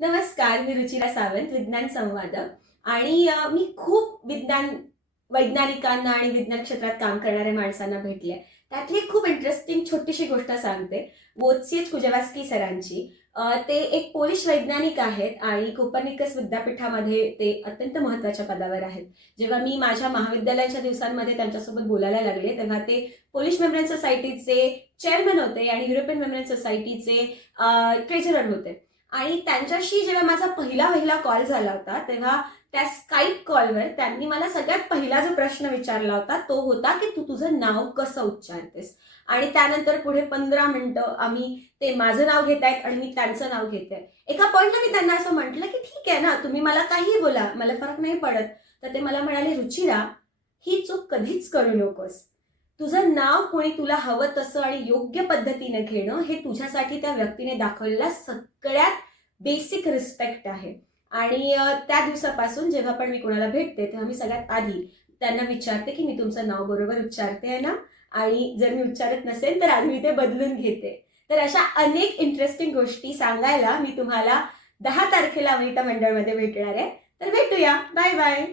नमस्कार, मी रुचिरा सावंत, विज्ञान संवादक आणि मी खूप वैज्ञानिकांना आणि विज्ञान क्षेत्रात काम करणाऱ्या माणसांना भेटले. त्यातली एक खूप इंटरेस्टिंग छोटीशी गोष्ट सांगते. वोत्सिएच कुजेवास्की सरांची. ते एक पोलिश वैज्ञानिक आहेत आणि कोपर्निकस विद्यापीठामध्ये ते अत्यंत महत्त्वाच्या पदावर आहेत. जेव्हा मी माझ्या महाविद्यालयाच्या दिवसांमध्ये त्यांच्यासोबत बोलायला लागले, तेव्हा ते पोलिश मेम्ब्रेन सोसायटीचे चेअरमन होते आणि युरोपियन मेम्ब्रेन सोसायटीचे ट्रेझरर होते. आणि त्यांच्याशी जेव्हा माझा पहिला कॉल झाला होता, तेव्हा त्या स्काईप कॉलवर त्यांनी मला सगळ्यात पहिला जो प्रश्न विचारला होता, तो होता की "तू तुझं नाव कसं उच्चारतेस?" आणि त्यानंतर पुढे 15 मिनिटं आम्ही ते माझं नाव घेतायत आणि मी त्यांचं नाव घेते. एका पॉइंटला मी त्यांना असं म्हटलं की "ठीक आहे ना, तुम्ही मला काहीही बोला, मला फरक नाही पडत." तर ते मला म्हणाले, "रुचिरा, ही चूक कधीच करू नकोस. तुझं नाव कोणी तुला हवं तसं आणि योग्य पद्धतीने घेणं, हे तुझ्यासाठी त्या व्यक्तीने दाखवलेला सगळ्यात बेसिक रिस्पेक्ट आहे." आणि त्या दिवसापासून जेव्हा पण मी कोणाला भेटते, तेव्हा मी सगळ्यात आधी त्यांना विचारते, की "मी तुमचं नाव बरोबर उच्चारते आहे ना?" आणि जर मी उच्चारत नसेल, तर आधी मी ते बदलून घेते. तर अशा अनेक इंटरेस्टिंग गोष्टी सांगायला मी तुम्हाला 10 तारखेला वनिता मंडळमध्ये भेटणार आहे. तर भेटूया. Bye bye.